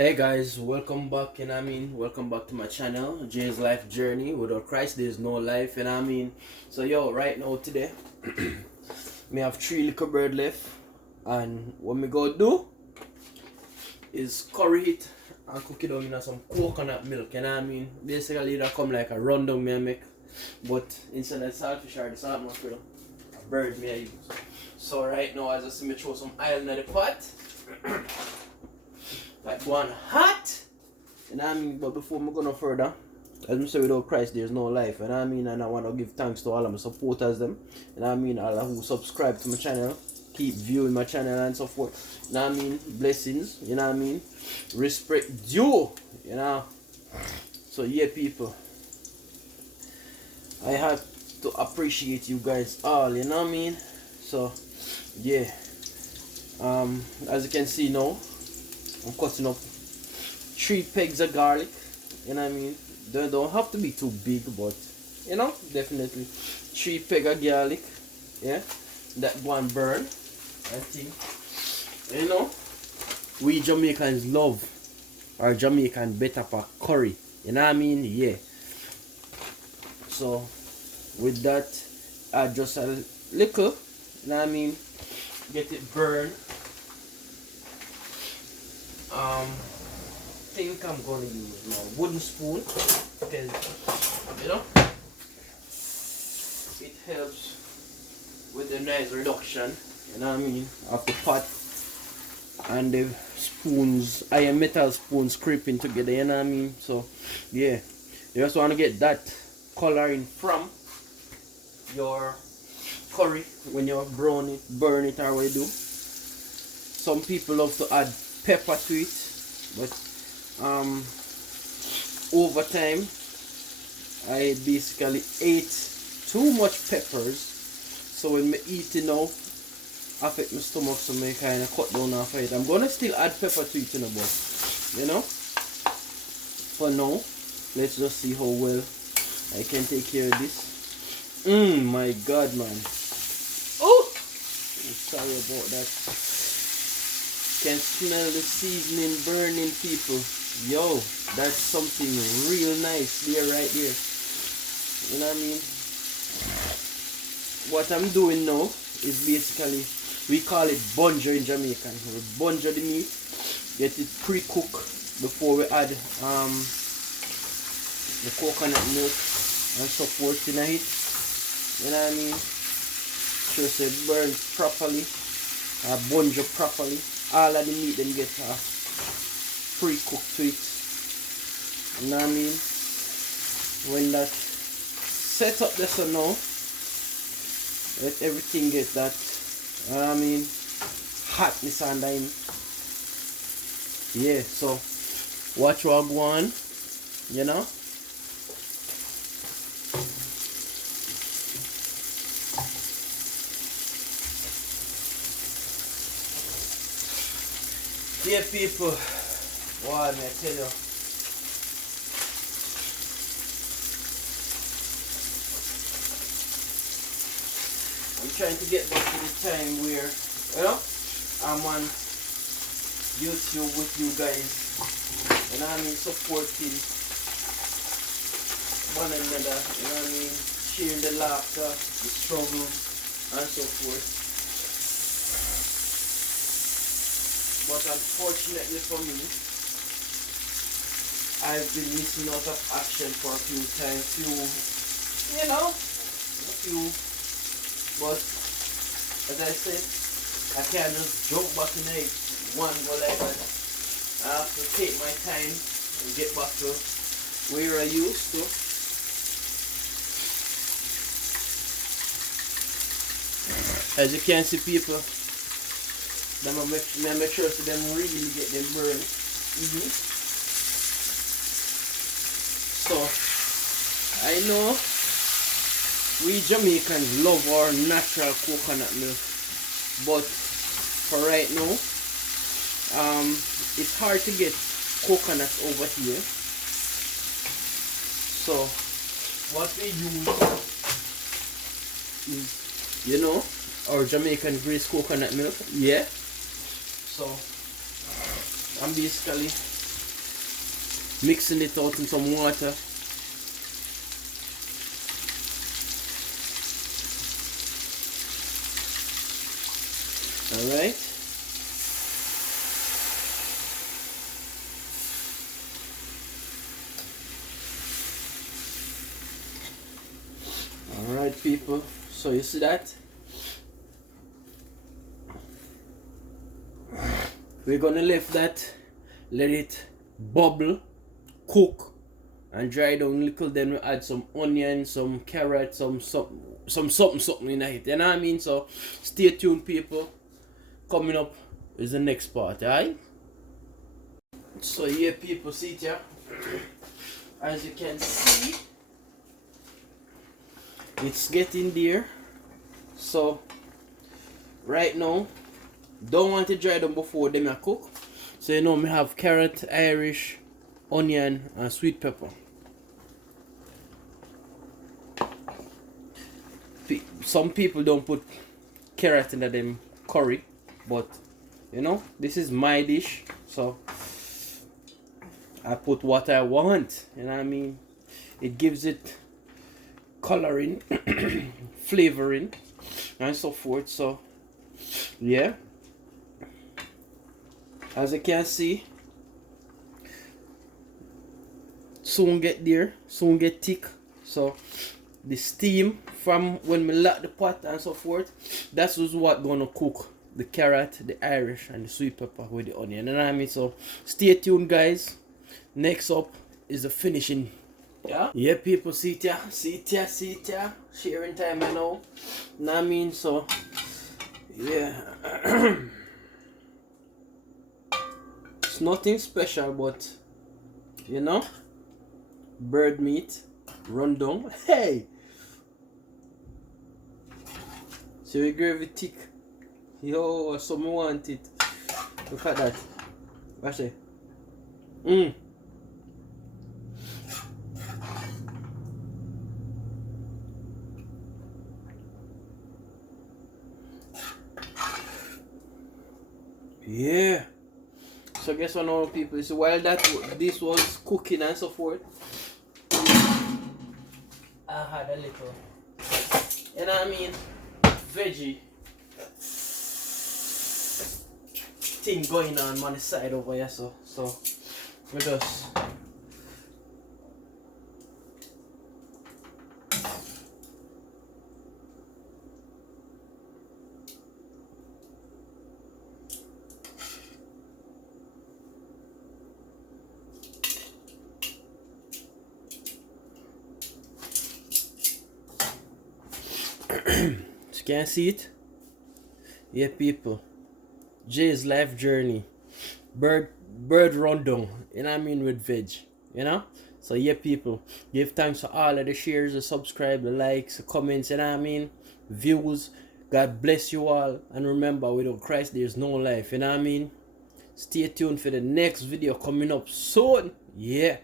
Hey guys, welcome back, welcome back to my channel, Jay's Life Journey. Without Christ, there's no life, So yo, right now today, me have 3 little bird left, and what me go do is curry it and cook it down in some coconut milk, Basically, that come like a rundown me I make, but instead of saltfish or the salt mackerel, a bird me I use. So right now, as I see me throw some oil in the pot. Like one hot, but before we go no further, as I say, without Christ there's no life, and I want to give thanks to all of my supporters them, all who subscribe to my channel, keep viewing my channel and so forth, blessings, respect due, so yeah people, I have to appreciate you guys all, so yeah, as you can see now, I'm cutting up 3 pegs of garlic, They don't have to be too big, but definitely 3 pegs of garlic, yeah, that one burn, I think. We Jamaicans love our Jamaican better for curry, yeah. So with that, add just a little, get it burned. Think I'm gonna use my wooden spoon because it helps with the noise reduction, of the pot and the spoons, iron metal spoons creeping together, So yeah, you just want to get that coloring from your curry when you brown it, burn it, or what you do. Some people love to add pepper to it, but over time I basically ate too much peppers, so when me eat it now affect my stomach, so me kind of cut down off it. I'm gonna still add pepper to it, but for now let's just see how well I can take care of this. My god, man. Oh, sorry about that. Can smell the seasoning burning, people. Yo, that's something real nice there, right there. What I'm doing now is basically, we call it bunjo in Jamaican. We bunjo the meat, get it pre-cooked before we add the coconut milk and so forth in it. Sure, so it burns properly, bunjo properly. All of the meat then get pre-cooked to it. When that set up this now, let everything get that hotness on them. Yeah, so watch what I go on, Yeah, people, what may I tell you? I'm trying to get back to the time where, I'm on YouTube with you guys, and supporting one another, sharing the laughter, the struggles, and so forth. But unfortunately for me, I've been missing out of action for a few times, but as I said, I can't just jump back in it one go like that. I have to take my time and get back to where I used to. As you can see, people, then I make sure so them really get them burned. So I know we Jamaicans love our natural coconut milk, but for right now, it's hard to get coconuts over here. So what we use is, our Jamaican grease coconut milk. Yeah. So I'm basically Mixing it out in some water. Alright. Alright people, so you see that? We're gonna leave that, let it bubble, cook, and dry down a little. Then we add some onion, some carrot, some something in it. You know what I mean? So stay tuned people. Coming up is the next part, alright? So here people, see it here. As you can see, it's getting there. So right now, don't want to dry them before them cook. So you know me have carrot, Irish, onion and sweet pepper. Some people don't put carrot in them curry, but you know, this is my dish, so I put what I want. You know what I mean? It gives it coloring, flavoring, and so forth. So yeah, as you can see, soon get there, soon get thick. So the steam from when we lock the pot and so forth, that's what gonna cook the carrot, the Irish and the sweet pepper with the onion. You know what I mean? So stay tuned guys. Next up is the finishing. Yeah people, see it here, sharing time, you know what I mean? So yeah. It's nothing special, but you know, bird meat rundown. Hey, so we gravy thick. Yo, so me want it. Look at that. Watch it. Yeah. So guess what now people, so while this was cooking and so forth, I had a little, you know what I mean, veggie thing going on the side over here. So we just you can see it. Yeah people, Jay's life journey, bird rundown, you know what I mean, with veg, you know. So yeah people, give thanks for all of the shares, the subscribe, the likes, the comments, you know what I mean, views. God bless you all, and remember, without Christ there's no life, you know what I mean. Stay tuned for the next video coming up soon. Yeah.